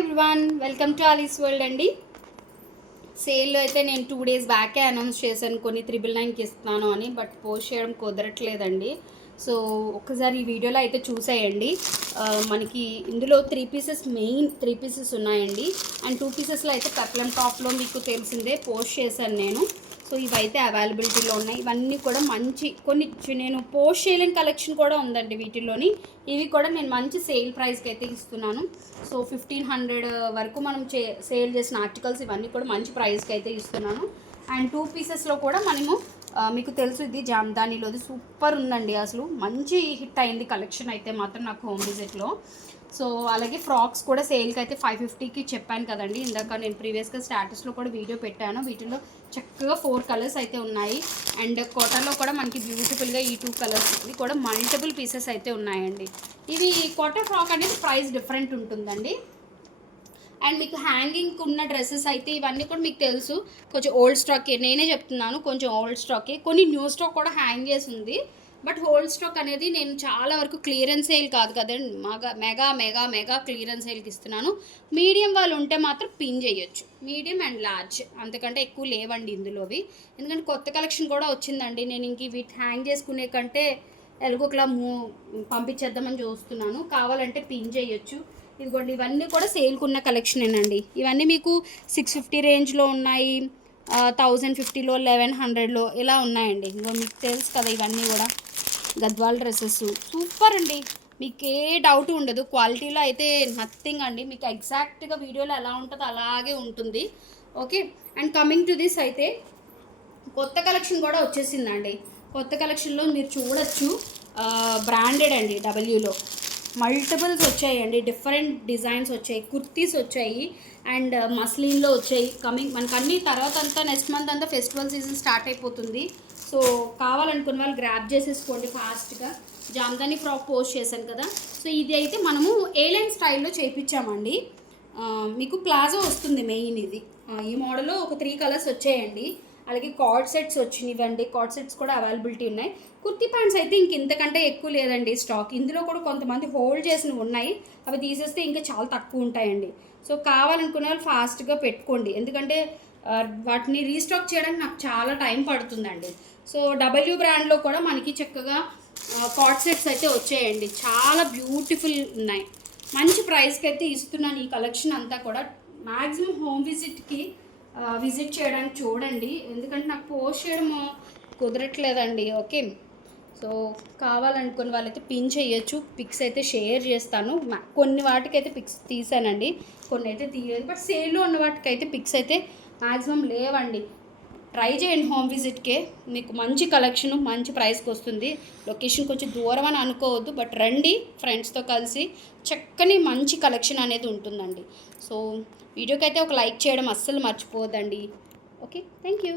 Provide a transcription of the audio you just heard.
Everyone, welcome to Alice world అండి. సేల్లో అయితే నేను 2 days బ్యాకే అనౌన్స్ చేశాను కొన్ని 999కి ఇస్తున్నాను అని, బట్ పోస్ట్ చేయడం కుదరట్లేదండి. సో ఒక్కసారి ఈ వీడియోలో అయితే చూసేయండి. మనకి ఇందులో 3 pieces, మెయిన్ 3 pieces ఉన్నాయండి. అండ్ 2 piecesలో అయితే పెప్లం టాప్లో మీకు తెలిసిందే పోస్ట్ చేశాను నేను. సో ఇవైతే అవైలబిలిటీలో ఉన్నాయి. ఇవన్నీ కూడా మంచి కొన్ని నేను పోస్ట్ చేయలేని కలెక్షన్ కూడా ఉందండి వీటిల్లోని. ఇవి కూడా నేను మంచి సేల్ ప్రైస్కి అయితే ఇస్తున్నాను. సో 1500 వరకు మనం సేల్ చేసిన ఆర్టికల్స్ ఇవన్నీ కూడా మంచి ప్రైస్కి అయితే ఇస్తున్నాను. అండ్ 2 piecesలో కూడా మనము మీకు తెలుసు, ఇది జామ్దానీలోది సూపర్ ఉందండి. అసలు మంచి హిట్ అయింది కలెక్షన్ అయితే మాత్రం నాకు హోమ్ విజిట్లో. సో అలాగే ఫ్రాక్స్ కూడా సేల్కి అయితే 550కి చెప్పాను కదండి ఇందాక. నేను ప్రీవియస్గా స్టాటస్లో కూడా వీడియో పెట్టాను. వీటిలో చక్కగా 4 కలర్స్ అయితే ఉన్నాయి. అండ్ కోటాలో కూడా మనకి బ్యూటిఫుల్గా ఈ 2 కలర్స్ ఇవి కూడా మల్టిపుల్ పీసెస్ అయితే ఉన్నాయండి. ఇది కోటా ఫ్రాక్ అనేది ప్రైస్ డిఫరెంట్ ఉంటుందండి. అండ్ మీకు హ్యాంగింగ్ ఉన్న డ్రెస్సెస్ అయితే ఇవన్నీ కూడా మీకు తెలుసు కొంచెం ఓల్డ్ స్టాకే, నేనే చెప్తున్నాను కొంచెం ఓల్డ్ స్టాకే. కొన్ని న్యూ స్టాక్ కూడా హ్యాంగ్ చేసి ఉంది. బట్ హోల్డ్ స్టాక్ అనేది నేను చాలా వరకు క్లియరెన్స్ సేల్ కాదు కదండి, మెగా మెగా మెగా క్లియరెన్స్ సేల్కి ఇస్తున్నాను. మీడియం వాళ్ళు ఉంటే మాత్రం పిన్ చేయొచ్చు, మీడియం అండ్ లార్జ్, అంతకంటే ఎక్కువ లేవండి ఇందులోవి. ఎందుకంటే కొత్త కలెక్షన్ కూడా వచ్చిందండి. నేను ఇంక వీటి హ్యాంగ్ చేసుకునే కంటే ఎలాగోలా పంపించేద్దామని చూస్తున్నాను. కావాలంటే పిన్ చేయొచ్చు. ఇదిగోండి, ఇవన్నీ కూడా సేల్కున్న కలెక్షనేనండి. ఇవన్నీ మీకు 650 రేంజ్లో ఉన్నాయి, 1050లో, 1100లో ఇలా ఉన్నాయండి. ఇంకో మీకు తెలుసు కదా, ఇవన్నీ కూడా గద్వాల్ డ్రెస్సెస్ సూపర్ అండి. మీకు ఏ డౌట్ ఉండదు, క్వాలిటీలో అయితే నథింగ్ అండి. మీకు ఎగ్జాక్ట్గా వీడియోలో ఎలా ఉంటుందో అలాగే ఉంటుంది. Okay. And coming to this అయితే కొత్త కలెక్షన్ కూడా వచ్చేసిందండి. కొత్త కలెక్షన్లో మీరు చూడొచ్చు, బ్రాండెడ్ అండి, డబ్ల్యూలో మల్టిపుల్స్ వచ్చాయండి. డిఫరెంట్ డిజైన్స్ వచ్చాయి, కుర్తీస్ వచ్చాయి, అండ్ మస్లిన్లో వచ్చాయి. మనకు అన్ని తర్వాత అంతా నెక్స్ట్ మంత్ అంతా ఫెస్టివల్ సీజన్ స్టార్ట్ అయిపోతుంది. సో కావాలనుకున్న వాళ్ళు గ్రాప్ చేసేసుకోండి ఫాస్ట్గా. జామ్దాని ఫ్రాక్ పోస్ట్ చేశాను కదా. సో ఇది అయితే మనము ఏలైన్ స్టైల్లో చేయించామండి. మీకు ప్లాజో వస్తుంది మెయిన్ ఇది. ఈ మోడల్లో ఒక 3 కలర్స్ వచ్చాయండి. అలాగే కార్డ్ సెట్స్ వచ్చినాయివ్వండి, కార్డ్ సెట్స్ కూడా అవైలబిలిటీ ఉన్నాయి. కుర్తీ ప్యాంట్స్ అయితే ఇంతకంటే ఎక్కువ లేదండి స్టాక్. ఇందులో కూడా కొంతమంది హోల్డ్ చేసినవి ఉన్నాయి, అవి తీసేస్తే ఇంకా చాలా తక్కువ ఉంటాయండి. సో కావాలనుకునే వాళ్ళు ఫాస్ట్గా పెట్టుకోండి, ఎందుకంటే వాటిని రీస్టాక్ చేయడానికి నాకు చాలా టైం పడుతుందండి. సో డబ్ల్యూ బ్రాండ్లో కూడా మనకి చక్కగా కార్డ్ సెట్స్ అయితే వచ్చాయండి. చాలా బ్యూటిఫుల్ ఉన్నాయి, మంచి ప్రైస్కి అయితే ఇస్తున్నాను. ఈ కలెక్షన్ అంతా కూడా మ్యాక్సిమం హోమ్ విజిట్ చేయడానికి చూడండి, ఎందుకంటే నాకు పోస్ట్ చేయడం కుదరట్లేదండి. ఓకే. సో కావాలనుకున్న వాళ్ళైతే పిన్ చేయొచ్చు, పిక్స్ అయితే షేర్ చేస్తాను. కొన్ని వాటికైతే పిక్స్ తీసానండి, కొన్ని అయితే తీయలేదు. బట్ సేల్లో ఉన్న వాటికైతే పిక్స్ అయితే మ్యాక్సిమం లేవండి. ట్రై చేయండి హోమ్ విజిట్కే, మీకు మంచి కలెక్షను మంచి ప్రైస్కి వస్తుంది. లొకేషన్ కొంచెం దూరం అని అనుకోవద్దు, బట్ రండి ఫ్రెండ్స్తో కలిసి, చక్కని మంచి కలెక్షన్ అనేది ఉంటుందండి. సో వీడియోకి అయితే ఒక లైక్ చేయడం అస్సలు మర్చిపోవద్దండి. Okay, thank you.